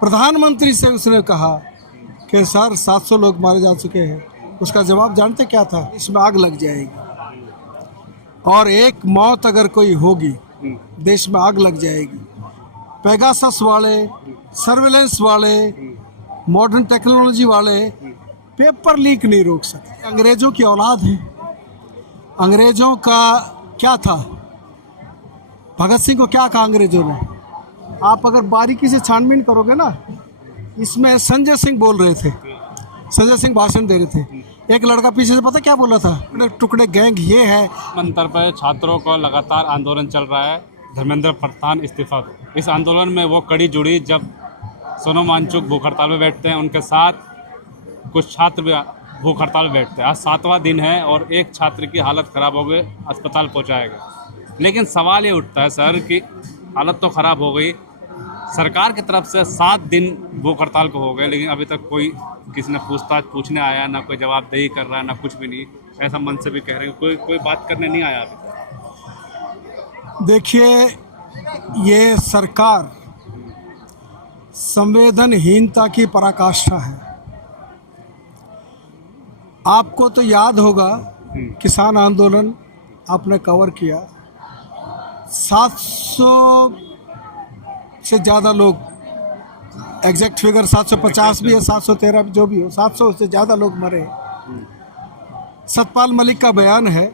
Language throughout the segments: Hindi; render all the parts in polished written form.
प्रधानमंत्री से उसने कहा कि सर 700 लोग मारे जा चुके हैं। उसका जवाब जानते क्या था? इसमें आग लग जाएगी और एक मौत अगर कोई होगी देश में आग लग जाएगी। पेगासस वाले, सर्विलेंस वाले, मॉडर्न टेक्नोलॉजी वाले पेपर लीक नहीं रोक सकते। अंग्रेजों की औलाद है। अंग्रेजों का क्या था? भगत सिंह को क्या कहा अंग्रेजों ने? आप अगर बारीकी से छानबीन करोगे ना, इसमें संजय सिंह बोल रहे थे, संजय सिंह भाषण दे रहे थे। एक लड़का पीछे से पता क्या बोला था? टुकड़े गैंग ये है। मंत्र पर छात्रों का लगातार आंदोलन चल रहा है। धर्मेंद्र प्रधान इस्तीफा। इस आंदोलन में वो कड़ी जुड़ी जब सोनम वांगचुक भूख हड़ताल में बैठते हैं, उनके साथ कुछ छात्र भी भूख हड़ताल में बैठते हैं। आज 7वां दिन है और एक छात्र की हालत ख़राब हो गई, अस्पताल पहुंचाया गया। लेकिन सवाल ये उठता है सर कि हालत तो ख़राब हो गई, सरकार की तरफ से 7 दिन भूख हड़ताल को हो गए, लेकिन अभी तक कोई किसी ने पूछने आया, ना कोई जवाबदेही कर रहा है, ना कुछ भी नहीं। ऐसा मन से भी कह रहे हैं कोई बात करने नहीं आया अभी तक। देखिए, ये सरकार संवेदनहीनता की पराकाष्ठा है। आपको तो याद होगा किसान आंदोलन आपने कवर किया। 700 से ज़्यादा लोग, एग्जैक्ट फिगर 750 भी है, 713 भी, जो भी हो, 700 से ज़्यादा लोग मरे। सतपाल मलिक का बयान है,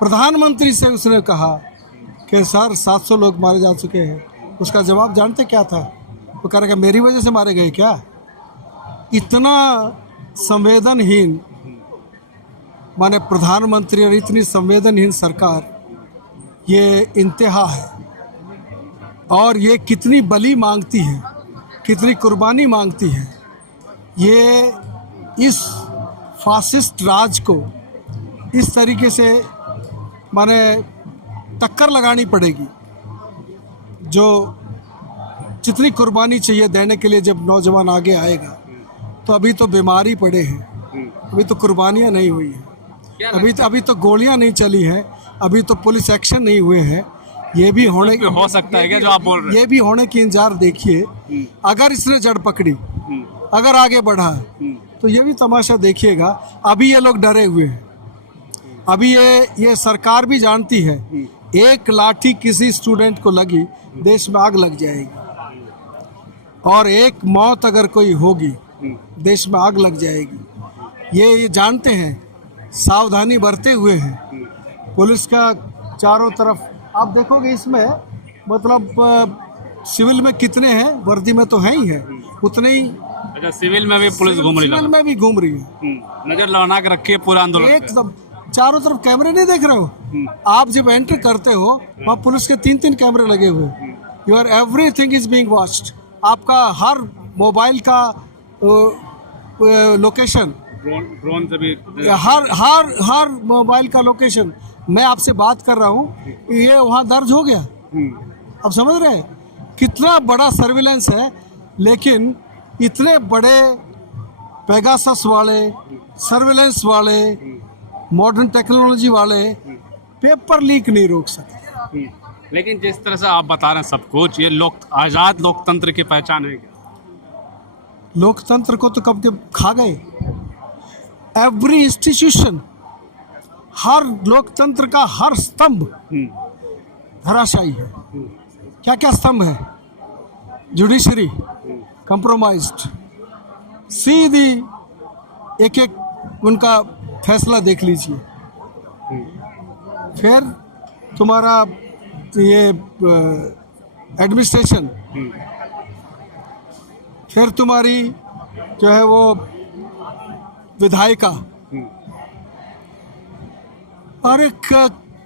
प्रधानमंत्री से उसने कहा कि सर 700 लोग मारे जा चुके हैं। उसका जवाब जानते क्या था? वो कह रहा मेरी वजह से मारे गए क्या? इतना संवेदनहीन माने प्रधानमंत्री और इतनी संवेदनहीन सरकार, ये इंतहा है। और ये कितनी बलि मांगती है, कितनी कुर्बानी मांगती है। ये इस फासिस्ट राज को इस तरीके से माने टक्कर लगानी पड़ेगी। जो जितनी कुर्बानी चाहिए देने के लिए जब नौजवान आगे आएगा, तो अभी तो बीमारी पड़े हैं, अभी तो कुर्बानियाँ नहीं हुई हैं, अभी तो गोलियाँ नहीं चली हैं, अभी तो पुलिस एक्शन नहीं हुए हैं। ये भी होने हो सकता है क्या जो आप बोल रहे हैं? ये भी होने की इंतजार देखिए। अगर इसने जड़ पकड़ी, अगर आगे बढ़ा, तो ये भी तमाशा देखिएगा। अभी ये लोग डरे हुए हैं। अभी ये सरकार भी जानती है, एक लाठी किसी स्टूडेंट को लगी देश में आग लग जाएगी और एक मौत अगर कोई होगी देश में आग लग जाएगी। ये जानते हैं, सावधानी बरते हुए हैं। पुलिस का चारों तरफ आप देखोगे, इसमें मतलब सिविल में कितने हैं, वर्दी में तो है ही है उतने ही। अच्छा, सिविल में भी पुलिस घूम रही है? सिविल में भी घूम रही है। नजर लगा के रखी है पूरा आंदोलन। एकदम चारों तरफ कैमरे नहीं देख रहे हो? आप जब एंटर करते हो वहाँ पुलिस के 3-3 कैमरे लगे हुए। Your everything is being watched. आपका हर मोबाइल का लोकेशन, ड्रोन से भी हर मोबाइल का लोकेशन, मैं आपसे बात कर रहा हूँ, ये वहाँ दर्ज हो गया। अब समझ रहे हैं कितना बड़ा सर्विलेंस है। लेकिन इतने बड़े पेगासस वाले, सर्विलेंस वाले, मॉडर्न टेक्नोलॉजी वाले पेपर लीक नहीं रोक सकते। लेकिन जिस तरह से आप बता रहे हैं सब कुछ, ये आज़ाद लोकतंत्र की पहचान है क्या? लोकतंत्र को तो कब के खा गए। एवरी इंस्टीट्यूशन, हर लोकतंत्र का हर स्तंभ धराशायी है। क्या क्या स्तंभ है? जुडिशरी कंप्रोमाइज्ड, सीधी एक एक उनका फैसला देख लीजिए। फिर तुम्हारा ये एडमिनिस्ट्रेशन, फिर तुम्हारी जो है वो विधायिका। अरे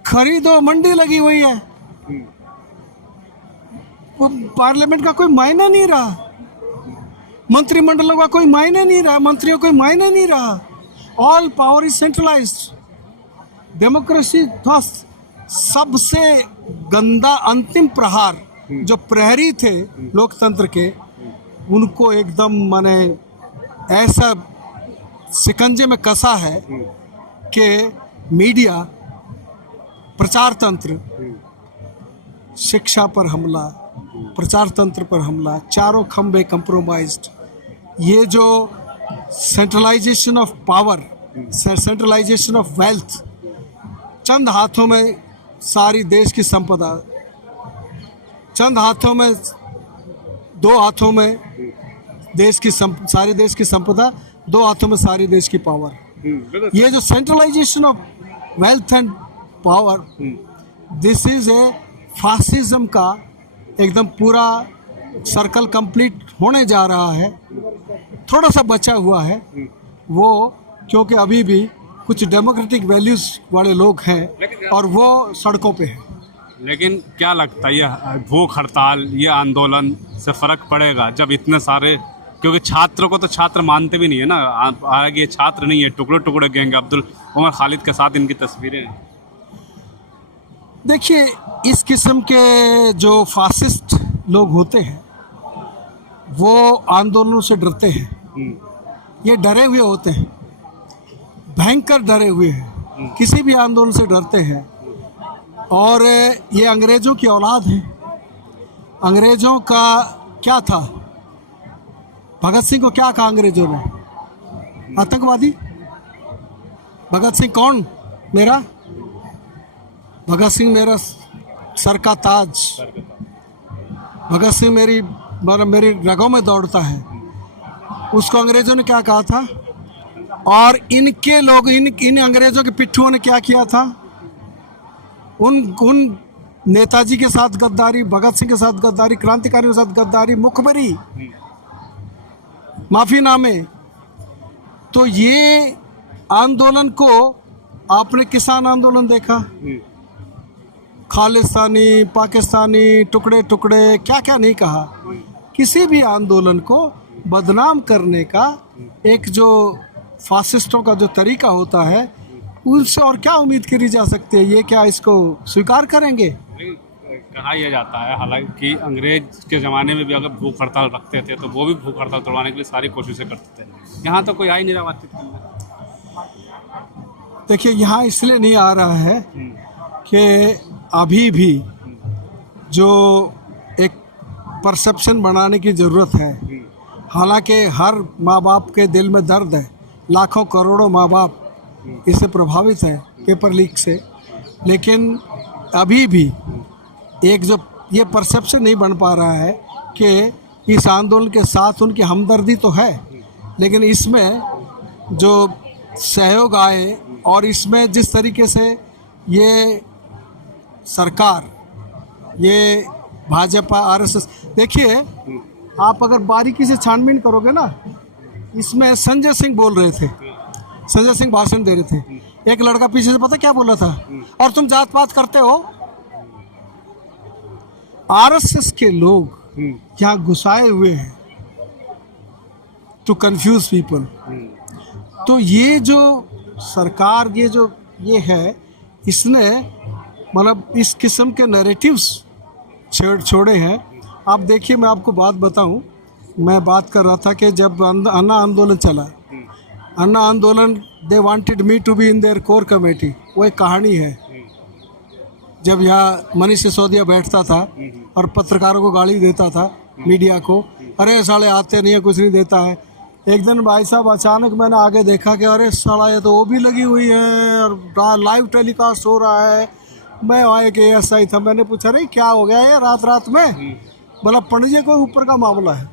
खरीदो मंडी लगी हुई है। वो पार्लियामेंट का कोई मायना नहीं रहा, मंत्रिमंडलों का कोई मायना नहीं रहा, मंत्रियों का कोई मायना नहीं रहा। All power is centralised. Democracy ध्वस्त। सबसे गंदा अंतिम प्रहार जो प्रहरी थे लोकतंत्र के, उनको एकदम माने ऐसा शिकंजे में कसा है कि मीडिया, प्रचार तंत्र, शिक्षा पर हमला, प्रचार तंत्र पर हमला, चारों खंभे कंप्रोमाइज्ड, ये जो centralisation of power, centralization of wealth, चंद हाथों में सारी देश की संपदा, चंद हाथों में, दो हाथों में सारी देश की संपदा, दो हाथों में सारी देश की पावर। ये जो centralisation of wealth and power, this is a fascism का एकदम पूरा सर्कल कंप्लीट होने जा रहा है। थोड़ा सा बचा हुआ है वो, क्योंकि अभी भी कुछ डेमोक्रेटिक वैल्यूज वाले लोग हैं और वो सड़कों पे हैं। लेकिन क्या लगता है, ये भूख हड़ताल, ये आंदोलन से फ़र्क पड़ेगा जब इतने सारे, क्योंकि छात्रों को तो छात्र मानते भी नहीं है ना, आगे छात्र नहीं है, टुकड़े टुकड़े गैंग अब्दुल उमर खालिद के साथ इनकी तस्वीरें हैं। देखिए, इस किस्म के जो फासिस्ट लोग होते हैं वो आंदोलनों से डरते हैं। ये डरे हुए होते हैं, भयंकर डरे हुए हैं, किसी भी आंदोलन से डरते हैं। और ये अंग्रेज़ों की औलाद है। अंग्रेज़ों का क्या था, भगत सिंह को क्या कहा अंग्रेज़ों ने, आतंकवादी। भगत सिंह कौन, मेरा भगत सिंह मेरा सर का ताज, भगत सिंह मेरी रगों में दौड़ता है, उसको अंग्रेज़ों ने क्या कहा था। और इनके लोग, इन अंग्रेज़ों के पिट्ठुओं ने क्या किया था, उन नेताजी के साथ गद्दारी, भगत सिंह के साथ गद्दारी, क्रांतिकारियों के साथ गद्दारी, मुखबरी, माफीनामे। तो ये आंदोलन को आपने किसान आंदोलन देखा, खालिस्तानी, पाकिस्तानी, टुकड़े टुकड़े, क्या क्या नहीं कहा। किसी भी आंदोलन को बदनाम करने का एक जो फासिस्टों का जो तरीका होता है, उनसे और क्या उम्मीद करी जा सकती है। ये क्या इसको स्वीकार करेंगे। कहा यह जाता है हालांकि अंग्रेज के ज़माने में भी अगर भूख हड़ताल रखते थे तो वो भी भूख हड़ताल तोड़वाने के लिए सारी कोशिशें करते थे। यहाँ तो कोई आ ही नहीं रहा बातचीत करने। देखिए, यहाँ इसलिए नहीं आ रहा है कि अभी भी जो एक परसेप्शन बनाने की ज़रूरत है। हालांकि हर माँ बाप के दिल में दर्द है, लाखों करोड़ों माँ बाप इससे प्रभावित है पेपर लीक से, लेकिन अभी भी एक जो ये परसेप्शन नहीं बन पा रहा है कि इस आंदोलन के साथ उनकी हमदर्दी तो है, लेकिन इसमें जो सहयोग आए और इसमें जिस तरीके से ये सरकार, ये भाजपा, आरएसएस, देखिए आप अगर बारीकी से छानबीन करोगे ना, इसमें संजय सिंह बोल रहे थे, संजय सिंह भाषण दे रहे थे, एक लड़का पीछे से पता क्या बोला था, और तुम जात पात करते हो। आरएसएस के लोग यहाँ घुसाए हुए हैं टू कंफ्यूज पीपल। तो ये जो सरकार, ये है, इसने मतलब इस किस्म के नैरेटिव्स छोड़े हैं। आप देखिए, मैं आपको बात बताऊं, मैं बात कर रहा था कि जब अन्ना आंदोलन चला, अन्ना आंदोलन, they wanted me to be in their core committee. वो एक कहानी है, जब यहाँ मनीष सिसोदिया बैठता था और पत्रकारों को गाली देता था, मीडिया को, अरे साले आते नहीं है, कुछ नहीं देता है। एक दिन भाई साहब अचानक मैंने आगे देखा कि अरे साला ये तो वो भी लगी हुई है और लाइव टेलीकास्ट हो रहा है। मैं वहाँ एक ASI था, मैंने पूछा, अरे क्या हो गया है रात रात में, बोला पंडित जी को ऊपर का मामला है।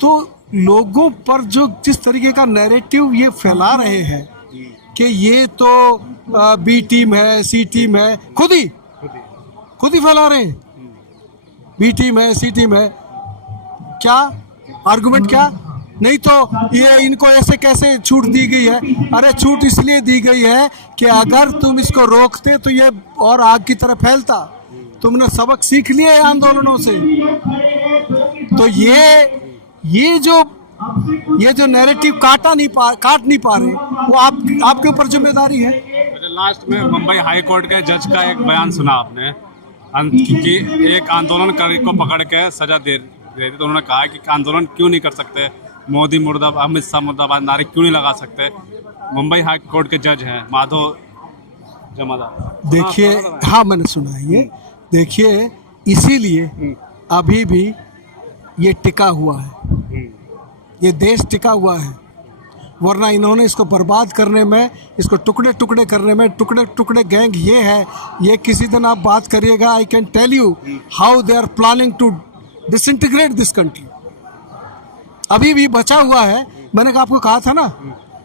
तो लोगों पर जो जिस तरीके का नैरेटिव ये फैला रहे हैं कि ये तो B टीम है, C टीम है, खुद ही फैला रहे हैं, B टीम है, C टीम है। क्या आर्गुमेंट, क्या नहीं तो ये इनको ऐसे कैसे छूट दी गई है। अरे छूट इसलिए दी गई है कि अगर तुम इसको रोकते तो ये और आग की तरह फैलता। तुमने सबक सीख लिया है आंदोलनों से। तो ये जो नैरेटिव काट नहीं पा रहे, वो आपके ऊपर जिम्मेदारी है। लास्ट में मुंबई हाई कोर्ट के जज का एक बयान सुना आपने कि एक आंदोलनकारी को पकड़ के सजा दे रही थी, तो उन्होंने कहा कि आंदोलन क्यों नहीं कर सकते, मोदी मुर्दाबाद, अमित शाह मुर्दाबाद नारे क्यों नहीं लगा सकते। मुंबई हाई कोर्ट के जज हैं माधव जमादार। देखिए, हाँ मैंने सुना है ये। देखिए, इसीलिए अभी भी ये टिका हुआ है, ये देश टिका हुआ है। वरना इन्होंने इसको बर्बाद करने में, इसको टुकड़े टुकड़े करने में, टुकड़े टुकड़े गैंग ये है, ये किसी दिन आप बात करिएगा, I can tell you how they are planning to disintegrate this country. अभी भी बचा हुआ है, मैंने आपको कहा था ना,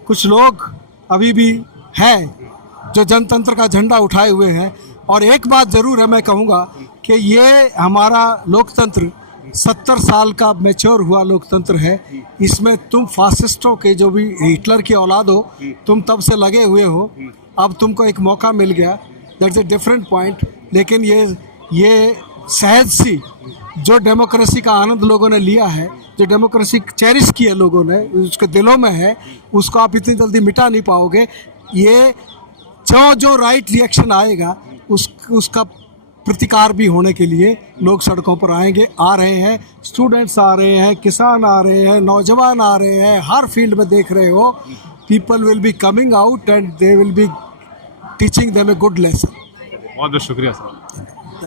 कुछ लोग अभी भी हैं जो जनतंत्र का झंडा उठाए हुए हैं। और एक बात ज़रूर है, मैं कहूँगा कि ये हमारा लोकतंत्र 70 साल का मैच्योर हुआ लोकतंत्र है। इसमें तुम फासिस्टों के, जो भी हिटलर की औलाद हो, तुम तब से लगे हुए हो, अब तुमको एक मौका मिल गया, दैट्स ए डिफरेंट पॉइंट। लेकिन ये सहज सी जो डेमोक्रेसी का आनंद लोगों ने लिया है, जो डेमोक्रेसी चेरिश की है लोगों ने, उसके दिलों में है, उसको आप इतनी जल्दी मिटा नहीं पाओगे। ये जो राइट रिएक्शन आएगा उसका प्रतिकार भी होने के लिए लोग सड़कों पर आएंगे, आ रहे हैं। स्टूडेंट्स आ रहे हैं, किसान आ रहे हैं, नौजवान आ रहे हैं, हर फील्ड में देख रहे हो, people will be coming out and they will be teaching them a good lesson. बहुत बहुत शुक्रिया सर।